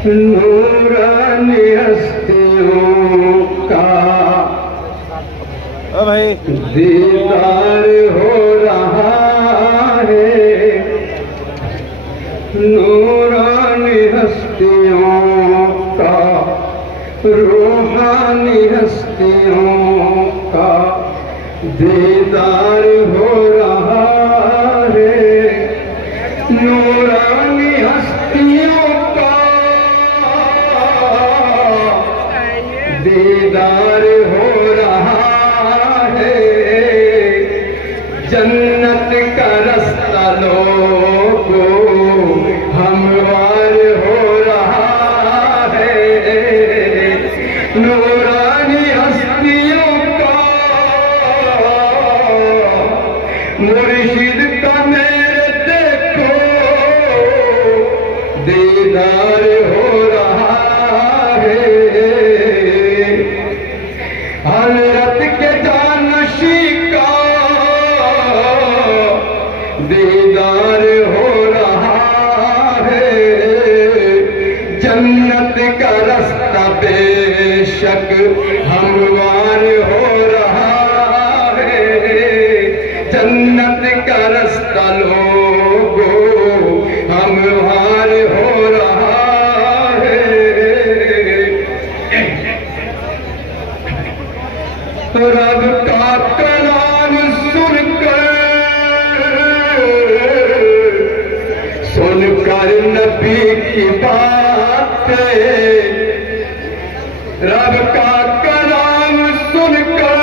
नूरानी हस्तियों का भाई दीदार हो रहा है। नूरानी हस्तियों का, रूहानी हस्तियों का दीदार हो रहा है। नूरानी हस्तियों का दीदार हो रहा है। जन्नत का रास्ता लोगों हमवार हो रहा है। नूरानी हस्तियों का मुर्शिद का मेरे देखो दीदार हो रहा है। हजरत के जानशी का दीदार हो रहा है। जन्नत का रास्ता बेशक हमवार हो रहा है। जन्नत का रास्ता लोगों हमवार हो रहा है। रब का कलाम सुनकर नबी की बातें, रब का कलाम सुनकर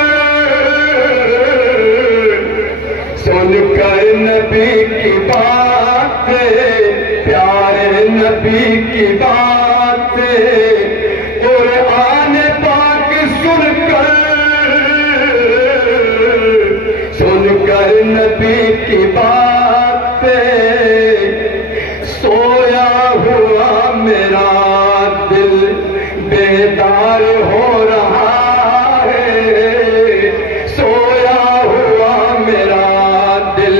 नबी की बातें, प्यारे नबी की बातें, कुरान पाक सुनकर नबी की बातें, सोया हुआ मेरा दिल बेदार हो रहा है। सोया हुआ मेरा दिल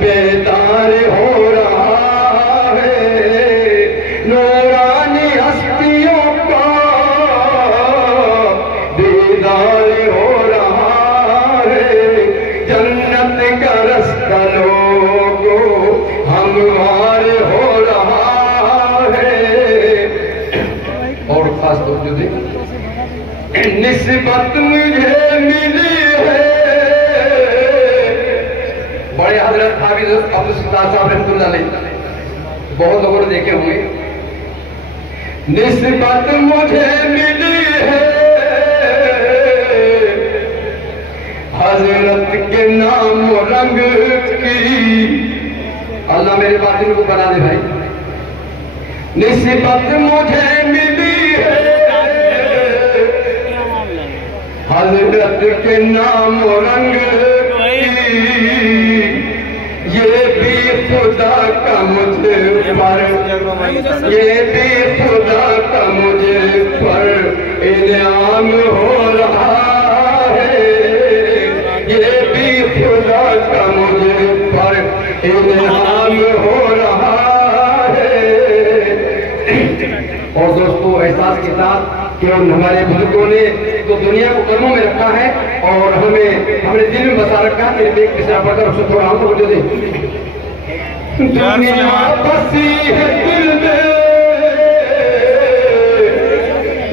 बेदार हो रहा है। नूरानी हस्तियों का दीदार हो रहा है। जन्नत का रास्ता लोगों हमवार हो रहा है। और खास तौर से निस्बत मुझे मिली है। बड़े हजरत हाफिज अब्दुल सत्तार साहब रहमतुल्लाह अलैह, बहुत लोगों ने देखे होंगे। निस्बत मुझे मिली है हजरत के नाम रंग की। अल्लाह मेरे बातिन को बना दे भाई। निस्बत मुझे मिली है हजरत के नाम रंग की। ये भी खुदा का मुझे पर, ये भी खुदा का मुझे पर इनाम हो रहा है। ये भी खुदा का मुझे पर इनाम हो रहा है। और दोस्तों, एहसास के साथ कि हमारे बुजुर्गों ने तो दुनिया को कर्मों में रखा है और हमें हमने दिल में बसा रखा है। मेरे एक पिछड़ा पढ़कर उसको थोड़ा हम तो दे। दुनिया बसी है दिल में,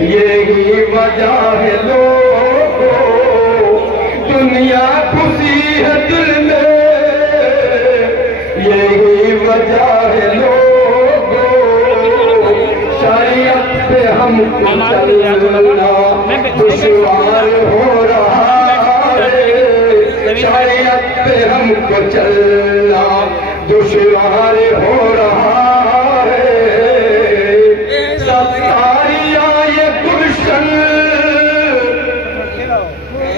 यही वजह है लोगों। दुनिया खुशी है दिल में, यही वजह है लोगों। शरीयत पे हमको चलना दुश्वार हो रहा है। शरीयत पे हमको चलना दुश्वार हो रहा है। सत्तारिया ये गुलशन,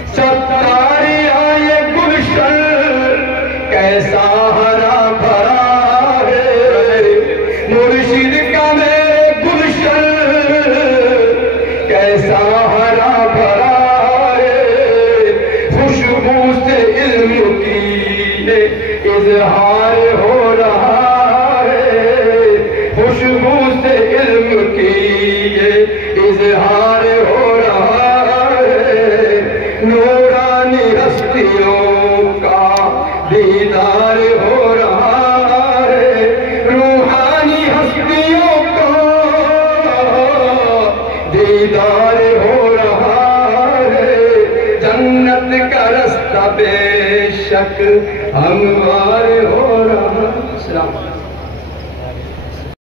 सत्तारिया ये गुलशन कैसा हरा भरा है। मुर्शिद का मेरे गुलशन कैसा हरा भरा है। खुशबू से इल्म की इजहार हो रहा है। रूहानी हस्तियों का दीदार हो रहा है, रूहानी हस्तियों का दीदार हो रहा है, जन्नत का रास्ता बेशक हमवार हो रहा है।